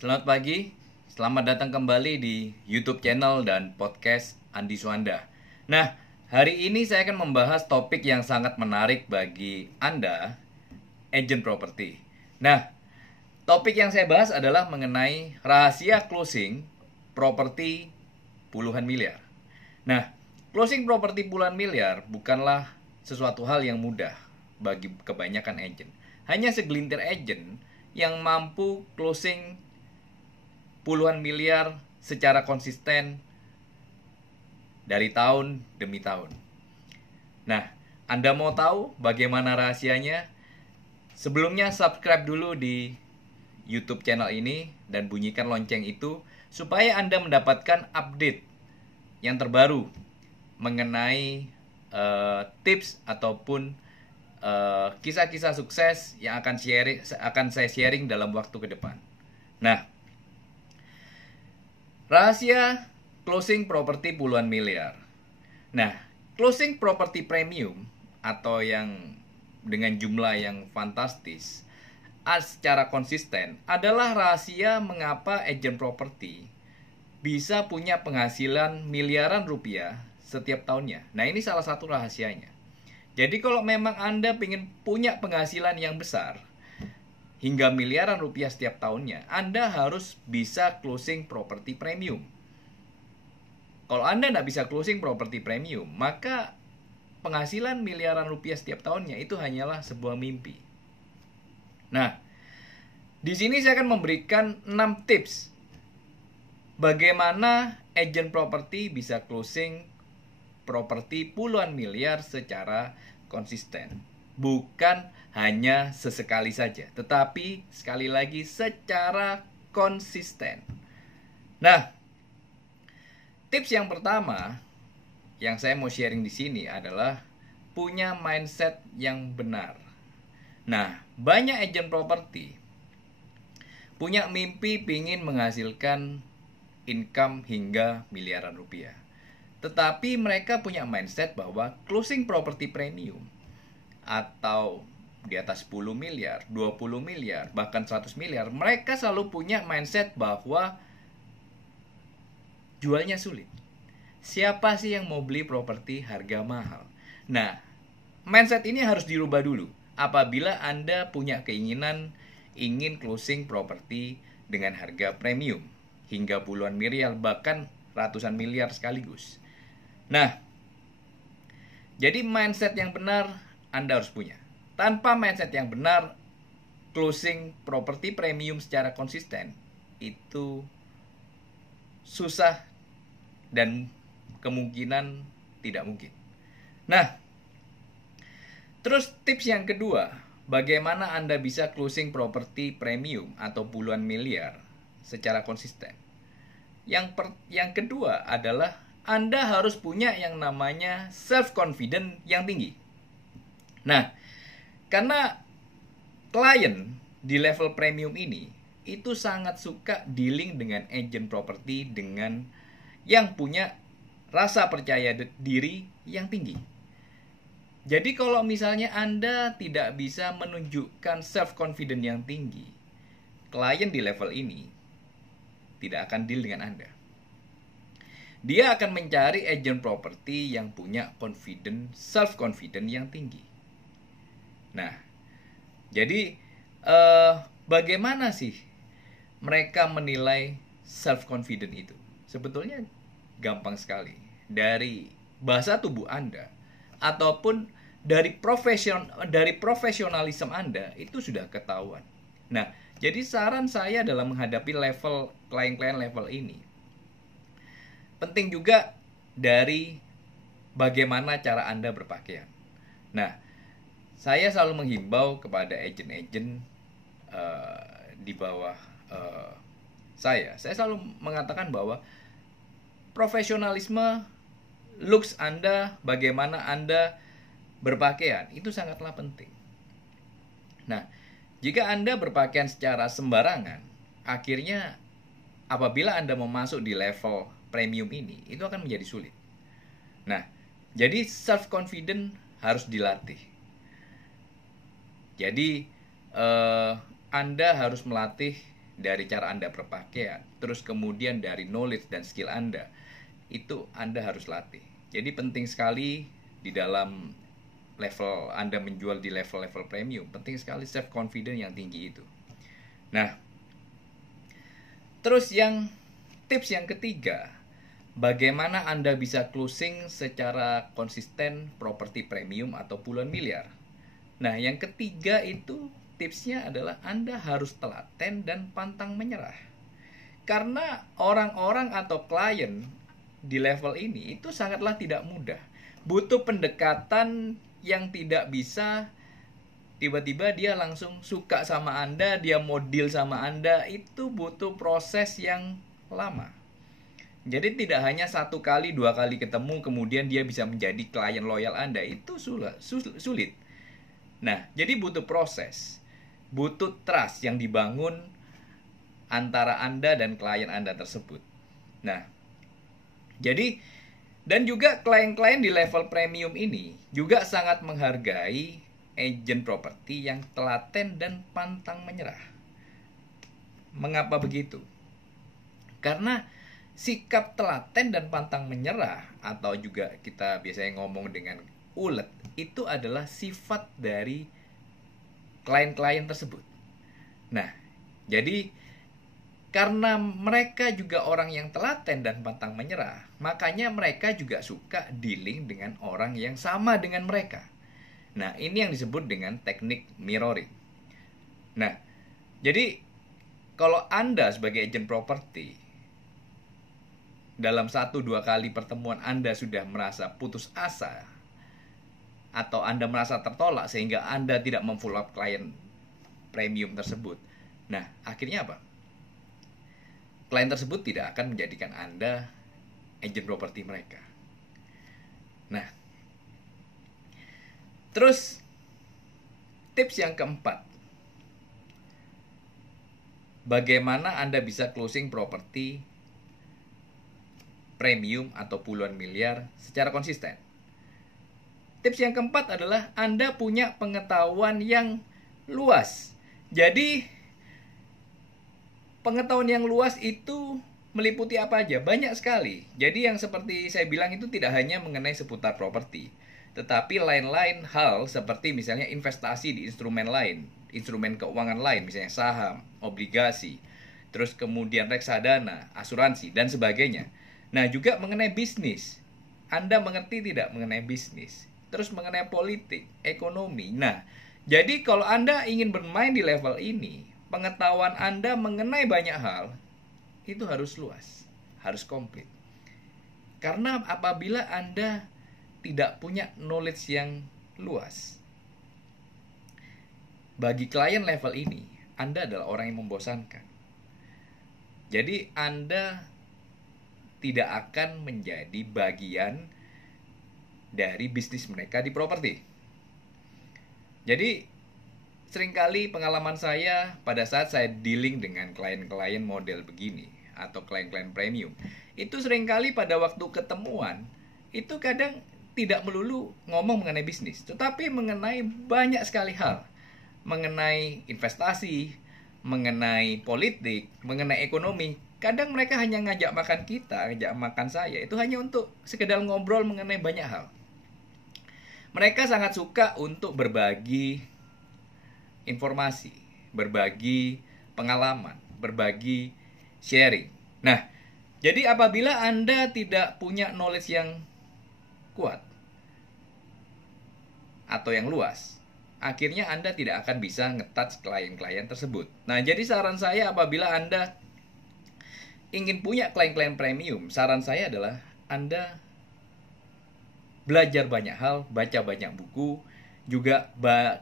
Selamat pagi, selamat datang kembali di YouTube channel dan podcast Andi Suanda. Nah, hari ini saya akan membahas topik yang sangat menarik bagi Anda, agent properti. Nah, topik yang saya bahas adalah mengenai rahasia closing properti puluhan miliar. Nah, closing properti puluhan miliar bukanlah sesuatu hal yang mudah bagi kebanyakan agent. Hanya segelintir agent yang mampu closing puluhan miliar secara konsisten dari tahun demi tahun. Nah, Anda mau tahu bagaimana rahasianya? Sebelumnya subscribe dulu di YouTube channel ini dan bunyikan lonceng itu supaya Anda mendapatkan update yang terbaru mengenai tips ataupun kisah-kisah sukses yang akan saya sharing dalam waktu ke depan. Nah, rahasia closing properti puluhan miliar. Nah, closing properti premium atau yang dengan jumlah yang fantastis secara konsisten adalah rahasia mengapa agen properti bisa punya penghasilan miliaran rupiah setiap tahunnya. Nah, ini salah satu rahasianya. Jadi kalau memang Anda ingin punya penghasilan yang besar hingga miliaran rupiah setiap tahunnya, Anda harus bisa closing properti premium. Kalau Anda tidak bisa closing properti premium, maka penghasilan miliaran rupiah setiap tahunnya itu hanyalah sebuah mimpi. Nah, di sini saya akan memberikan 6 tips bagaimana agent properti bisa closing properti puluhan miliar secara konsisten. Bukan hanya sesekali saja, tetapi sekali lagi secara konsisten. Nah, tips yang pertama yang saya mau sharing di sini adalah punya mindset yang benar. Nah, banyak agent properti punya mimpi pingin menghasilkan income hingga miliaran rupiah. Tetapi mereka punya mindset bahwa closing property premium atau di atas 10 miliar, 20 miliar, bahkan 100 miliar, mereka selalu punya mindset bahwa jualnya sulit. Siapa sih yang mau beli properti harga mahal? Nah, mindset ini harus dirubah dulu. Apabila Anda punya keinginan ingin closing properti dengan harga premium hingga puluhan miliar, bahkan ratusan miliar sekaligus. Nah, jadi mindset yang benar Anda harus punya. Tanpa mindset yang benar, closing properti premium secara konsisten itu susah dan kemungkinan tidak mungkin. Nah, terus tips yang kedua, bagaimana Anda bisa closing properti premium atau puluhan miliar secara konsisten. Yang kedua adalah Anda harus punya yang namanya self-confident yang tinggi. Nah, karena klien di level premium ini itu sangat suka dealing dengan agent properti dengan yang punya rasa percaya diri yang tinggi. Jadi kalau misalnya Anda tidak bisa menunjukkan self-confident yang tinggi, klien di level ini tidak akan deal dengan Anda. Dia akan mencari agent properti yang punya self-confident yang tinggi. Nah, jadi bagaimana sih mereka menilai self-confident itu? Sebetulnya gampang sekali. Dari bahasa tubuh Anda ataupun dari profesionalisme Anda itu sudah ketahuan. Nah, jadi saran saya dalam menghadapi level klien-klien level ini, penting juga dari bagaimana cara Anda berpakaian. Nah, saya selalu menghimbau kepada agent-agent di bawah saya selalu mengatakan bahwa profesionalisme, looks Anda, bagaimana Anda berpakaian, itu sangatlah penting. Nah, jika Anda berpakaian secara sembarangan, akhirnya apabila Anda mau masuk di level premium ini, itu akan menjadi sulit. Nah, jadi self-confident harus dilatih. Jadi Anda harus melatih dari cara Anda berpakaian, terus kemudian dari knowledge dan skill Anda, itu Anda harus latih. Jadi penting sekali di dalam level Anda menjual di level-level premium, penting sekali self confidence yang tinggi itu. Nah, terus tips yang ketiga, bagaimana Anda bisa closing secara konsisten properti premium atau puluhan miliar. Nah, yang ketiga itu tipsnya adalah Anda harus telaten dan pantang menyerah. Karena orang-orang atau klien di level ini itu sangatlah tidak mudah. Butuh pendekatan yang tidak bisa tiba-tiba dia langsung suka sama Anda, dia mau deal sama Anda, itu butuh proses yang lama. Jadi tidak hanya 1 kali, 2 kali ketemu kemudian dia bisa menjadi klien loyal Anda, itu sulit. Nah, jadi butuh proses, butuh trust yang dibangun antara Anda dan klien Anda tersebut. Nah, jadi dan juga klien-klien di level premium ini juga sangat menghargai agent properti yang telaten dan pantang menyerah. Mengapa begitu? Karena sikap telaten dan pantang menyerah, atau juga kita biasanya ngomong dengan ulet, itu adalah sifat dari klien-klien tersebut. Nah, jadi karena mereka juga orang yang telaten dan pantang menyerah, makanya mereka juga suka dealing dengan orang yang sama dengan mereka. Nah, ini yang disebut dengan teknik mirroring. Nah, jadi kalau Anda sebagai agent properti dalam 1-2 kali pertemuan Anda sudah merasa putus asa atau Anda merasa tertolak sehingga Anda tidak memfollow up klien premium tersebut. Nah, akhirnya apa? Klien tersebut tidak akan menjadikan Anda agent properti mereka. Nah, terus tips yang keempat, bagaimana Anda bisa closing properti premium atau puluhan miliar secara konsisten. Tips yang keempat adalah Anda punya pengetahuan yang luas. Jadi pengetahuan yang luas itu meliputi apa aja? Banyak sekali. Jadi yang seperti saya bilang itu tidak hanya mengenai seputar properti, tetapi lain-lain hal seperti misalnya investasi di instrumen lain, instrumen keuangan lain, misalnya saham, obligasi, terus kemudian reksadana, asuransi, dan sebagainya. Nah, juga mengenai bisnis. Anda mengerti tidak mengenai bisnis? Terus mengenai politik, ekonomi. Nah, jadi kalau Anda ingin bermain di level ini, pengetahuan Anda mengenai banyak hal itu harus luas, harus komplit. Karena apabila Anda tidak punya knowledge yang luas, bagi klien level ini, Anda adalah orang yang membosankan. Jadi Anda tidak akan menjadi bagian dari bisnis mereka di properti. Jadi seringkali pengalaman saya pada saat saya dealing dengan klien-klien model begini atau klien-klien premium, itu seringkali pada waktu ketemuan itu kadang tidak melulu ngomong mengenai bisnis, tetapi mengenai banyak sekali hal, mengenai investasi, mengenai politik, mengenai ekonomi. Kadang mereka hanya ngajak makan kita, ngajak makan saya, itu hanya untuk sekedar ngobrol mengenai banyak hal. Mereka sangat suka untuk berbagi informasi, berbagi pengalaman, berbagi sharing. Nah, jadi apabila Anda tidak punya knowledge yang kuat atau yang luas, akhirnya Anda tidak akan bisa nge-touch klien-klien tersebut. Nah, jadi saran saya apabila Anda ingin punya klien-klien premium, saran saya adalah Anda belajar banyak hal, baca banyak buku, juga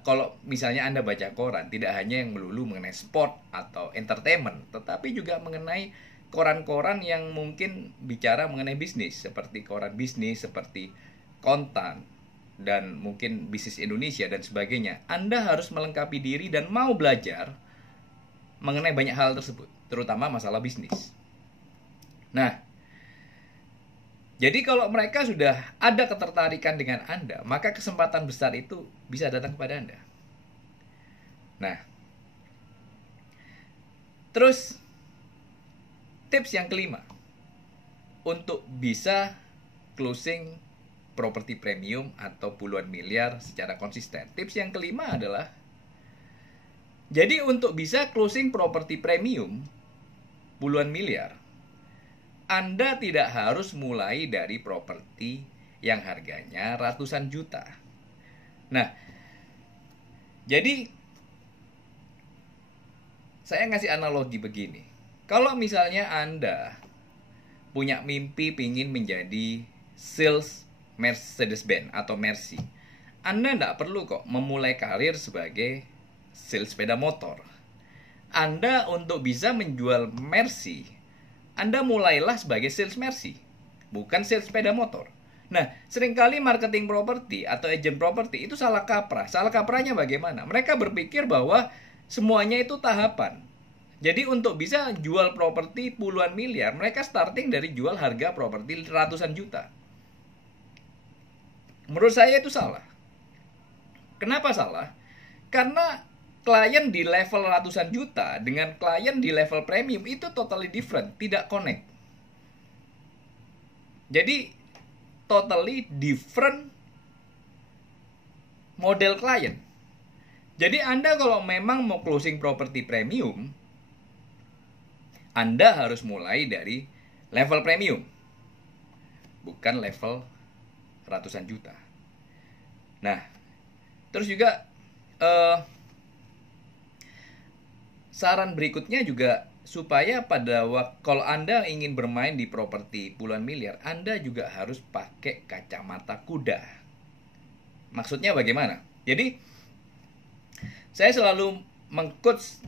kalau misalnya Anda baca koran, tidak hanya yang melulu mengenai sport atau entertainment, tetapi juga mengenai koran-koran yang mungkin bicara mengenai bisnis, seperti koran bisnis, seperti Kontan, dan mungkin Bisnis Indonesia dan sebagainya. Anda harus melengkapi diri dan mau belajar mengenai banyak hal tersebut, terutama masalah bisnis. Nah, jadi kalau mereka sudah ada ketertarikan dengan Anda, maka kesempatan besar itu bisa datang kepada Anda. Nah, Terus tips yang kelima untuk bisa closing properti premium atau puluhan miliar secara konsisten. Tips yang kelima adalah, jadi untuk bisa closing properti premium puluhan miliar, Anda tidak harus mulai dari properti yang harganya ratusan juta. Nah, jadi saya ngasih analogi begini. Kalau misalnya Anda punya mimpi pingin menjadi sales Mercedes-Benz atau Mercy, Anda tidak perlu kok memulai karir sebagai sales sepeda motor. Anda untuk bisa menjual Mercy, Anda mulailah sebagai sales Mercy, bukan sales sepeda motor. Nah, seringkali marketing properti atau agent properti itu salah kaprah. Salah kaprahnya bagaimana? Mereka berpikir bahwa semuanya itu tahapan. Jadi untuk bisa jual properti puluhan miliar, mereka starting dari jual harga properti ratusan juta. Menurut saya itu salah. Kenapa salah? Karena klien di level ratusan juta dengan klien di level premium itu totally different, tidak connect. Jadi totally different model klien. Jadi Anda kalau memang mau closing properti premium, Anda harus mulai dari level premium, bukan level ratusan juta. Nah, terus juga saran berikutnya juga supaya kalau Anda ingin bermain di properti puluhan miliar, Anda juga harus pakai kacamata kuda. Maksudnya bagaimana? Jadi saya selalu meng-coach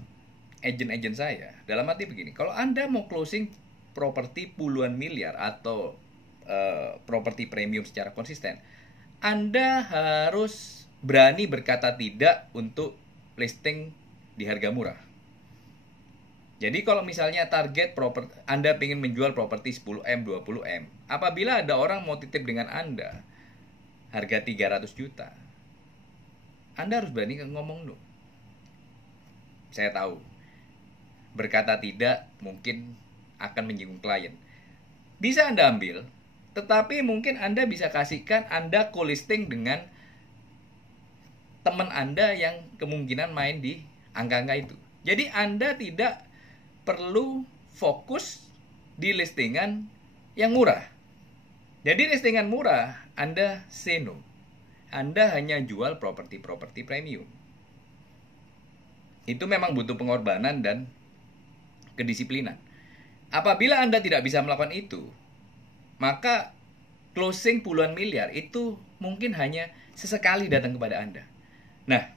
agent-agent saya dalam arti begini, kalau Anda mau closing properti puluhan miliar atau properti premium secara konsisten, Anda harus berani berkata tidak untuk listing di harga murah. Jadi kalau misalnya target Anda ingin menjual properti 10M, 20M, apabila ada orang mau titip dengan Anda harga 300 juta, Anda harus berani ngomong no. Saya tahu berkata tidak mungkin akan menyinggung klien. Bisa Anda ambil, tetapi mungkin Anda bisa kasihkan Anda co-listing dengan teman Anda yang kemungkinan main di angka-angka itu. Jadi Anda tidak perlu fokus di listingan yang murah. Jadi listingan murah Anda say no. Anda hanya jual properti-properti premium. Itu memang butuh pengorbanan dan kedisiplinan. Apabila Anda tidak bisa melakukan itu, maka closing puluhan miliar itu mungkin hanya sesekali datang kepada Anda. Nah,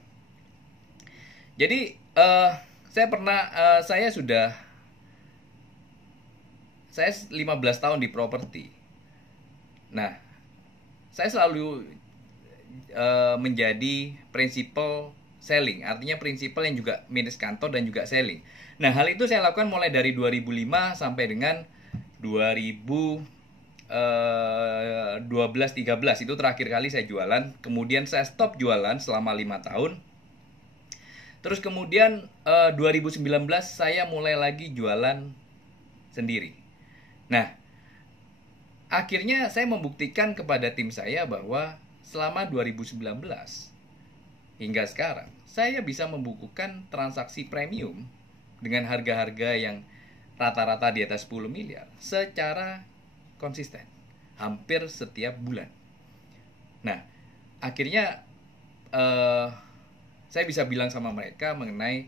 jadi saya 15 tahun di properti. Nah, saya selalu menjadi prinsipal selling, artinya prinsipal yang juga manage kantor dan juga selling. Nah, hal itu saya lakukan mulai dari 2005 sampai dengan 2012-13 itu terakhir kali saya jualan. Kemudian saya stop jualan selama 5 tahun. Terus kemudian 2019 saya mulai lagi jualan sendiri. Nah, akhirnya saya membuktikan kepada tim saya bahwa selama 2019 hingga sekarang saya bisa membukukan transaksi premium dengan harga-harga yang rata-rata di atas 10 miliar secara konsisten hampir setiap bulan. Nah, akhirnya saya bisa bilang sama mereka mengenai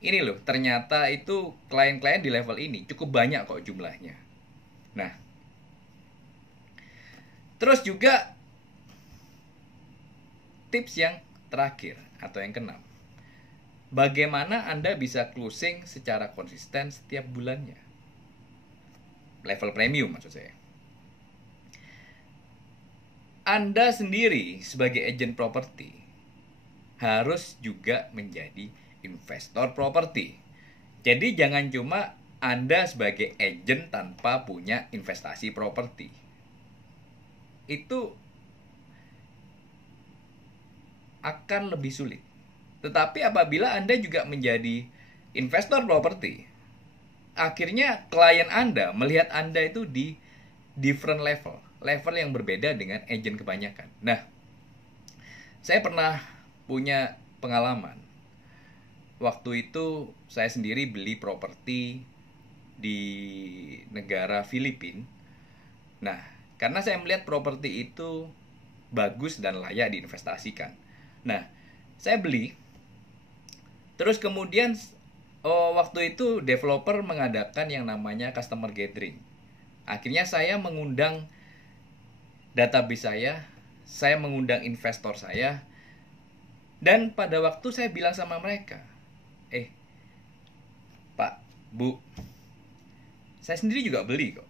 ini loh, ternyata itu klien-klien di level ini cukup banyak kok jumlahnya. Nah, terus juga tips yang terakhir atau yang keenam, bagaimana Anda bisa closing secara konsisten setiap bulannya, level premium maksud saya. Anda sendiri sebagai agent properti harus juga menjadi investor properti. Jadi jangan cuma Anda sebagai agent tanpa punya investasi properti. Itu akan lebih sulit. Tetapi apabila Anda juga menjadi investor properti, akhirnya klien Anda melihat Anda itu di different level yang berbeda dengan agent kebanyakan. Nah, saya pernah punya pengalaman. Waktu itu saya sendiri beli properti di negara Filipina. Nah, karena saya melihat properti itu bagus dan layak diinvestasikan. Nah, saya beli. Terus kemudian waktu itu developer mengadakan yang namanya customer gathering. Akhirnya saya mengundang database saya mengundang investor saya, dan pada waktu saya bilang sama mereka, Pak, Bu, saya sendiri juga beli kok.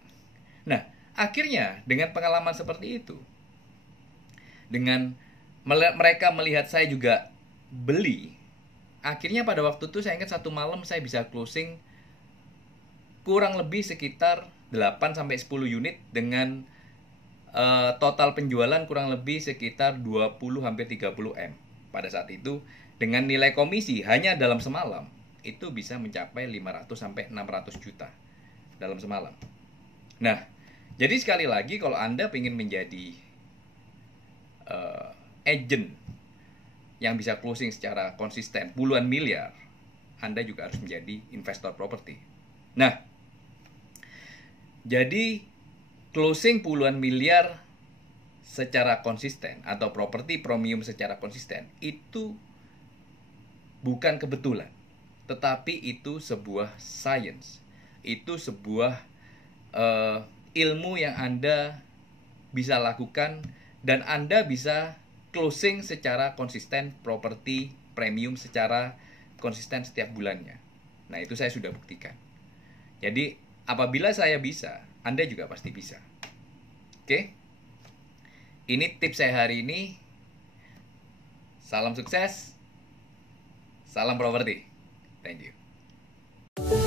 Nah, akhirnya dengan pengalaman seperti itu, dengan mereka melihat saya juga beli, akhirnya pada waktu itu saya ingat satu malam saya bisa closing kurang lebih sekitar 8-10 unit dengan total penjualan kurang lebih sekitar 20 hampir 30 M. Pada saat itu dengan nilai komisi hanya dalam semalam itu bisa mencapai 500 sampai 600 juta dalam semalam. Nah, jadi sekali lagi kalau Anda ingin menjadi agent yang bisa closing secara konsisten puluhan miliar, Anda juga harus menjadi investor properti. Nah, jadi closing puluhan miliar secara konsisten atau properti premium secara konsisten itu bukan kebetulan, tetapi itu sebuah science, itu sebuah ilmu yang Anda bisa lakukan, dan Anda bisa closing secara konsisten properti premium secara konsisten setiap bulannya. Nah, itu saya sudah buktikan. Jadi apabila saya bisa, Anda juga pasti bisa. Oke? Ini tips saya hari ini. Salam sukses. Salam properti. Thank you.